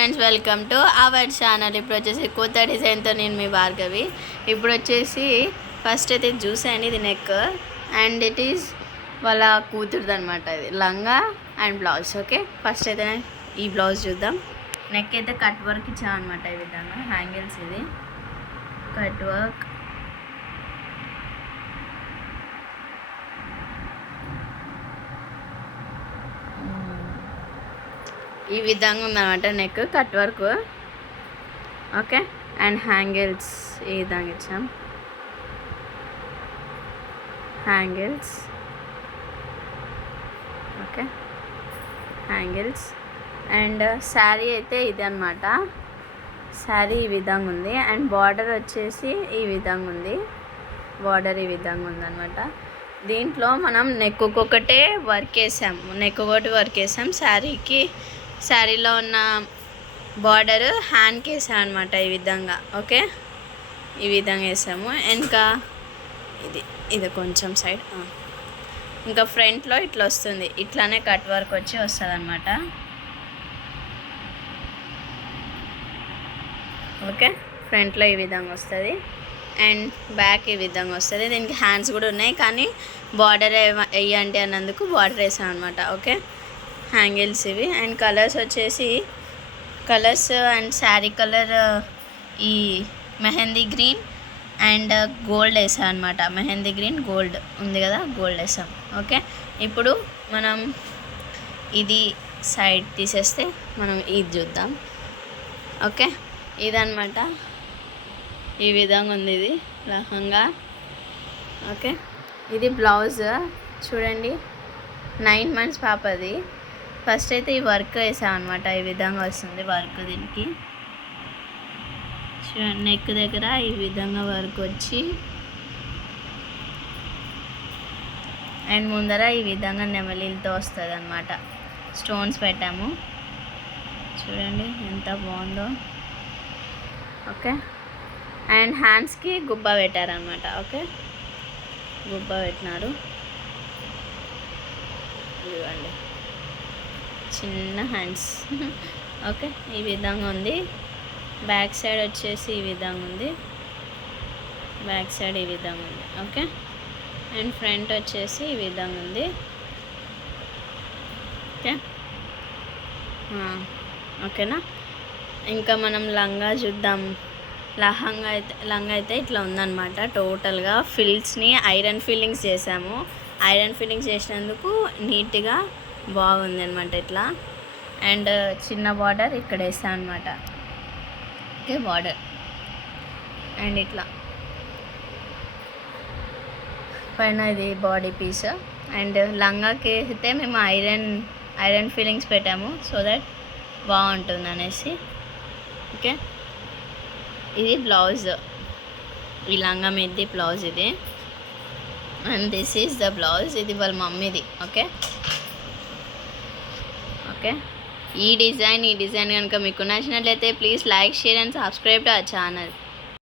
Friends, welcome to our channel. ఇప్పుడు వచ్చేసి కొత్త డిజైన్తో నేను మీ భార్గవి. ఇప్పుడు వచ్చేసి ఫస్ట్ అయితే చూసాను, ఇది నెక్ అండ్ ఇట్ ఈస్ వాళ్ళ కూతురుది అనమాట. ఇది లంగా అండ్ బ్లౌజ్. ఓకే, ఫస్ట్ అయితే ఈ బ్లౌజ్ చూద్దాం. నెక్ అయితే కట్ వర్క్ ఇచ్చాం అనమాట. ఈ విధంగా హ్యాంగిల్స్, ఇది కట్ వర్క్. ఈ విధంగా ఉందన్నమాట neck cut work. Okay, and హ్యాంగిల్స్ ఈ విధంగా ఇచ్చాం. హ్యాంగిల్స్, ఓకే, హ్యాంగిల్స్. అండ్ శారీ అయితే ఇది అనమాట. శారీ ఈ విధంగా ఉంది అండ్ బార్డర్ వచ్చేసి ఈ విధంగా ఉంది. బార్డర్ ఈ విధంగా ఉందన్నమాట. దీంట్లో మనం నెక్ ఒకటే వర్క్ వేసాము, నెక్ ఒకటి వర్క్ వేసాం. శారీలో ఉన్న బార్డర్ హ్యాండ్కి వేసాం అనమాట ఈ విధంగా. ఓకే, ఈ విధంగా వేసాము. ఇంకా ఇది కొంచెం సైడ్, ఇంకా ఫ్రంట్లో ఇట్లా వస్తుంది. ఇట్లానే కట్ వర్క్ వచ్చి వస్తుంది అనమాట. ఓకే, ఫ్రంట్లో ఈ విధంగా వస్తుంది అండ్ బ్యాక్ ఈ విధంగా వస్తుంది. దీనికి హ్యాండ్స్ కూడా ఉన్నాయి, కానీ బార్డర్ వేయండి అన్నందుకు బార్డర్ వేసాం అనమాట. ఓకే, హ్యాంగిల్స్ ఇవి. అండ్ కలర్స్ వచ్చేసి అండ్ శారీ కలర్ ఈ మెహందీ గ్రీన్ అండ్ గోల్డ్ వేసాం అనమాట. మెహందీ గ్రీన్ గోల్డ్ ఉంది కదా, గోల్డ్ వేసాం. ఓకే, ఇప్పుడు మనం ఇది సైడ్ తీసేస్తే మనం ఇది చూద్దాం. ఓకే, ఇదన్నమాట. ఈ విధంగా ఉంది ఇది లహంగా. ఓకే, ఇది బ్లౌజ్ చూడండి, 9 months పాపది. ఫస్ట్ అయితే ఈ వర్క్ వేసాం అనమాట. ఈ విధంగా వస్తుంది వర్క్. దీనికి చూడండి, నెక్ దగ్గర ఈ విధంగా వర్క్ వచ్చి అండ్ ముందర ఈ విధంగా నెమలీలతో వస్తుంది అనమాట. స్టోన్స్ పెట్టాము చూడండి ఎంత బాగుందో. ఓకే, అండ్ హ్యాండ్స్కి గుబ్బ పెట్టారనమాట. ఓకే, గుబ్బ పెట్టినారు. ఇవ్వండి చిన్న హ్యాండ్స్. ఓకే, ఈ విధంగా ఉంది. బ్యాక్ సైడ్ వచ్చేసి ఈ విధంగా ఉంది. బ్యాక్ సైడ్ ఈ విధంగా ఉంది. ఓకే, అండ్ ఫ్రంట్ వచ్చేసి ఈ విధంగా ఉంది. ఓకే, ఓకేనా. ఇంకా మనం లంగా చూద్దాం. లంగా అయితే ఇట్లా ఉందన్నమాట. టోటల్గా ఫిల్స్ని ఐరన్ ఫిల్లింగ్స్ చేసాము. ఐరన్ ఫిల్లింగ్స్ చేసినందుకు నీట్గా బాగుంది అనమాట ఇట్లా. అండ్ చిన్న బార్డర్ ఇక్కడ వేసాం అనమాట. ఓకే, బార్డర్ అండ్ ఇట్లా పైన ఇది బాడీ పీస్. అండ్ లంగాకి అయితే మేము ఐరన్ ఫిల్లింగ్స్ పెట్టాము, సో దట్ బాగుంటుంది అనేసి. ఓకే, ఇది బ్లౌజ్. ఈ లంగా మీది బ్లౌజ్ ఇది. And this is the blouse. ఇది వాళ్ళ మమ్మీది. ఓకే, ఓకే, ఈ డిజైన్ కనుక మీకు నచ్చినట్లయితే please like, share and subscribe to our channel.